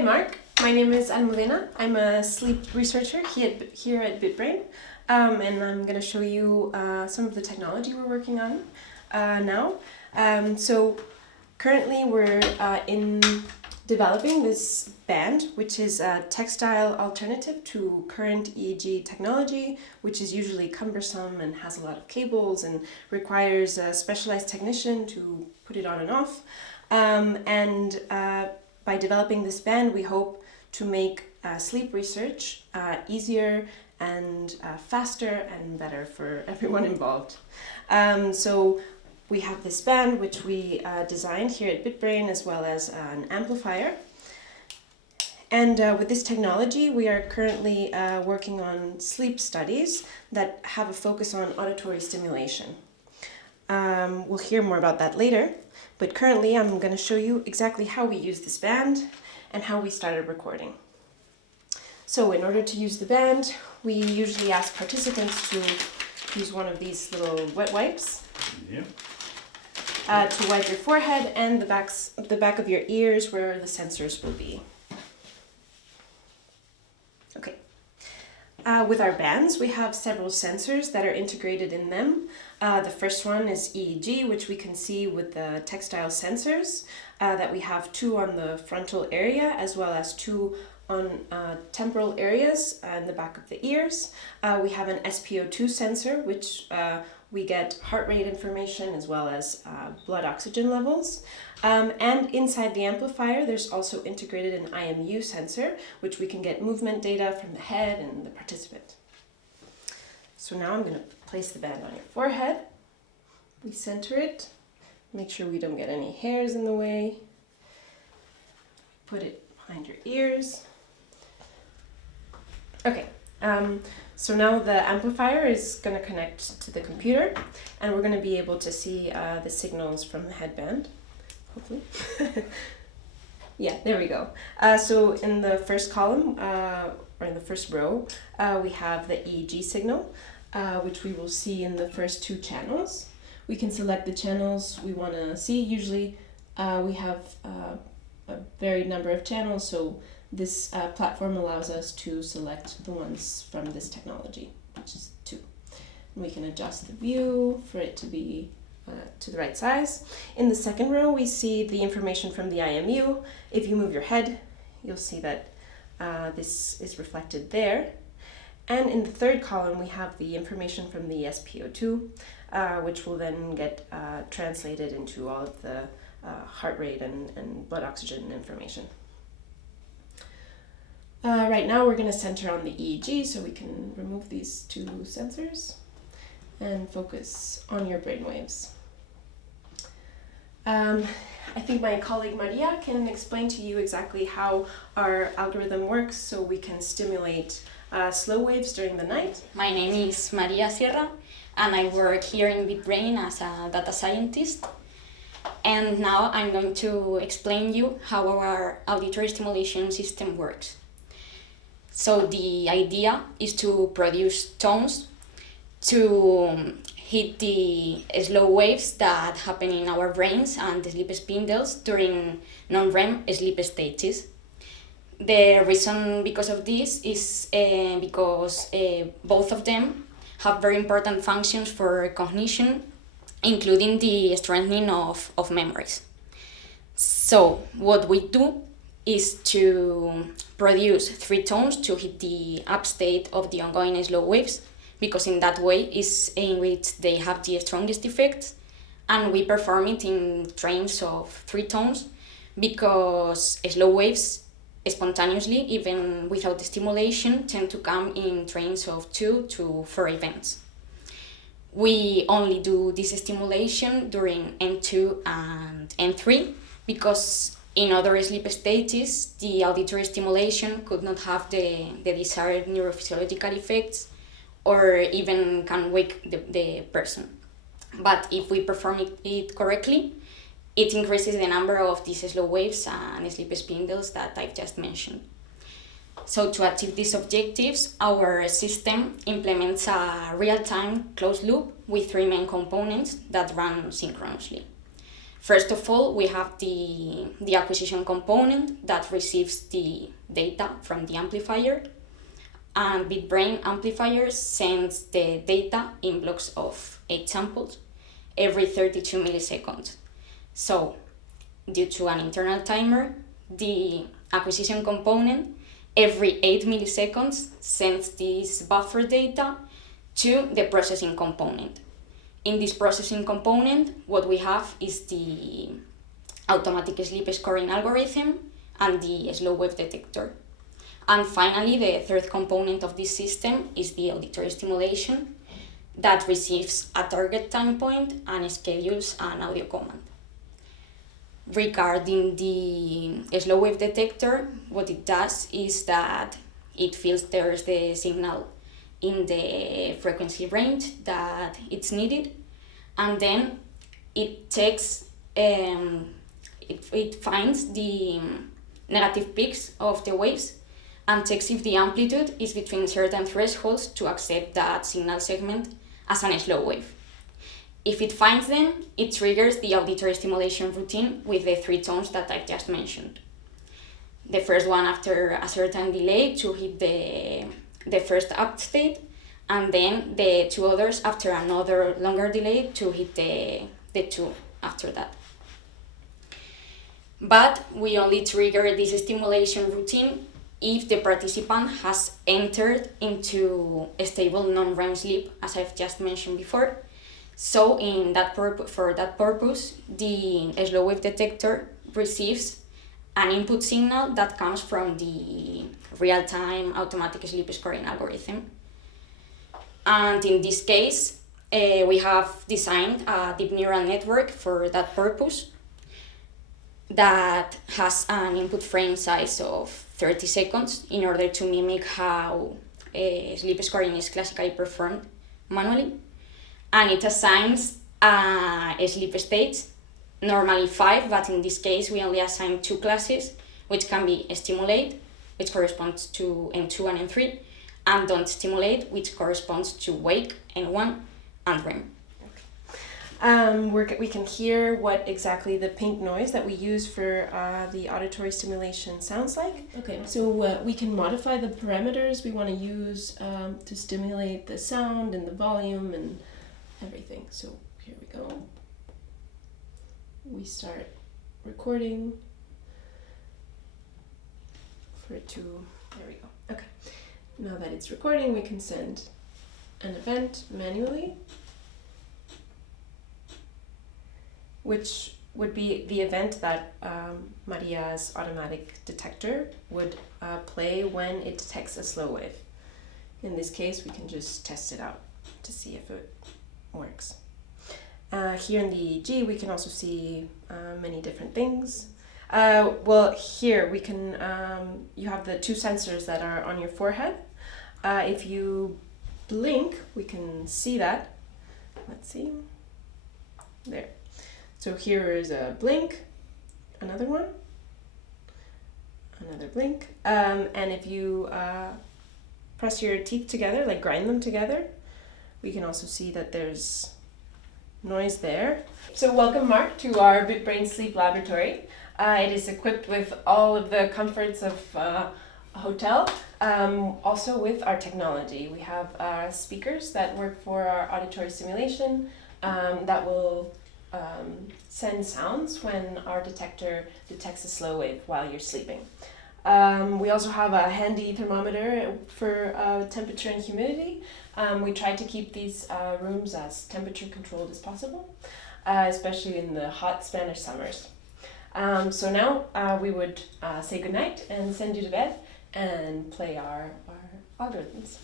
Hi Mark, my name is Almudena. I'm a sleep researcher here at Bitbrain, and I'm going to show you some of the technology we're working on now. So currently we're in developing this band, which is a textile alternative to current EEG technology, which is usually cumbersome and has a lot of cables and requires a specialized technician to put it on and off. By developing this band, we hope to make sleep research easier and faster and better for everyone involved. So we have this band which we designed here at Bitbrain, as well as an amplifier. And with this technology, we are currently working on sleep studies that have a focus on auditory stimulation. We'll hear more about that later, but currently I'm going to show you exactly how we use this band and how we started recording. So in order to use the band, we usually ask participants to use one of these little wet wipes. Yeah. To wipe your forehead and the back of your ears where the sensors will be. Okay. With our bands, we have several sensors that are integrated in them. The first one is EEG, which we can see with the textile sensors, that we have 2 on the frontal area as well as 2 on temporal areas in the back of the ears. We have an SpO2 sensor, which we get heart rate information as well as blood oxygen levels. And inside the amplifier, there's also integrated an IMU sensor, which we can get movement data from the head and the participant. So now I'm going to place the band on your forehead. We center it, make sure we don't get any hairs in the way. Put it behind your ears. Okay. So now the amplifier is going to connect to the computer, and we're going to be able to see the signals from the headband, hopefully. Yeah, there we go. So in the first column, or in the first row, we have the EEG signal, which we will see in the first 2 channels. We can select the channels we want to see. Usually we have a varied number of channels, so this platform allows us to select the ones from this technology, which is 2. And we can adjust the view for it to be to the right size. In the second row, we see the information from the IMU. If you move your head, you'll see that this is reflected there. And in the third column, we have the information from the SpO2, which will then get translated into all of the heart rate and blood oxygen information. Right now we're going to center on the EEG, so we can remove these 2 sensors and focus on your brainwaves. I think my colleague Maria can explain to you exactly how our algorithm works so we can stimulate slow waves during the night. My name is Maria Sierra, and I work here in Bitbrain as a data scientist. And now I'm going to explain you how our auditory stimulation system works. So the idea is to produce tones to hit the slow waves that happen in our brains and the sleep spindles during non-REM sleep stages. The reason because of this is because both of them have very important functions for cognition, including the strengthening of memories. So what we do is to produce 3 tones to hit the up state of the ongoing slow waves, because in that way is in which they have the strongest effects, and we perform it in trains of 3 tones because slow waves spontaneously, even without stimulation, tend to come in trains of 2 to 4 events. We only do this stimulation during N2 and N3 because in other sleep stages, the auditory stimulation could not have the desired neurophysiological effects or even can wake the person. But if we perform it correctly, it increases the number of these slow waves and sleep spindles that I've just mentioned. So to achieve these objectives, our system implements a real-time closed loop with 3 main components that run synchronously. First of all, we have the acquisition component that receives the data from the amplifier, and Bitbrain amplifiers sends the data in blocks of 8 samples every 32 milliseconds. So, due to an internal timer, the acquisition component every 8 milliseconds sends this buffer data to the processing component. In this processing component, what we have is the automatic sleep scoring algorithm and the slow wave detector. And finally, the third component of this system is the auditory stimulation that receives a target time point and schedules an audio command. Regarding the slow wave detector, what it does is that it filters the signal in the frequency range that it's needed, and then it checks, it finds the negative peaks of the waves and checks if the amplitude is between certain thresholds to accept that signal segment as a slow wave. If it finds them, it triggers the auditory stimulation routine with the 3 tones that I've just mentioned. The first one after a certain delay to hit the first up state, and then the 2 others after another longer delay to hit the 2 after that. But we only trigger this stimulation routine if the participant has entered into a stable non-REM sleep, as I've just mentioned before. So for that purpose, the slow wave detector receives an input signal that comes from the real-time automatic sleep scoring algorithm. And in this case, we have designed a deep neural network for that purpose that has an input frame size of 30 seconds in order to mimic how sleep scoring is classically performed manually. And it assigns sleep states, normally 5, but in this case we only assign 2 classes, which can be stimulate, which corresponds to N2 and N3, and don't stimulate, which corresponds to wake, N1, and REM. We can hear what exactly the pink noise that we use for the auditory stimulation sounds like. Okay, so we can modify the parameters we want to use to stimulate the sound and the volume and everything. So here we go. We start recording for it to, there we go. Okay, now that it's recording, we can send an event manually, which would be the event that Maria's automatic detector would play when it detects a slow wave. In this case, we can just test it out to see if it works. Here in the EEG, we can also see many different things. Well, here we can, you have the 2 sensors that are on your forehead. If you blink, we can see that. Let's see. There. So here is a blink, another one, another blink. And if you press your teeth together, like grind them together, we can also see that there's noise there. So welcome, Mark, to our Bitbrain Sleep Laboratory. It is equipped with all of the comforts of a hotel, also with our technology. We have speakers that work for our auditory stimulation that will send sounds when our detector detects a slow wave while you're sleeping. We also have a handy thermometer for temperature and humidity. We try to keep these rooms as temperature controlled as possible, especially in the hot Spanish summers. So now we would say goodnight and send you to bed and play our algorithms.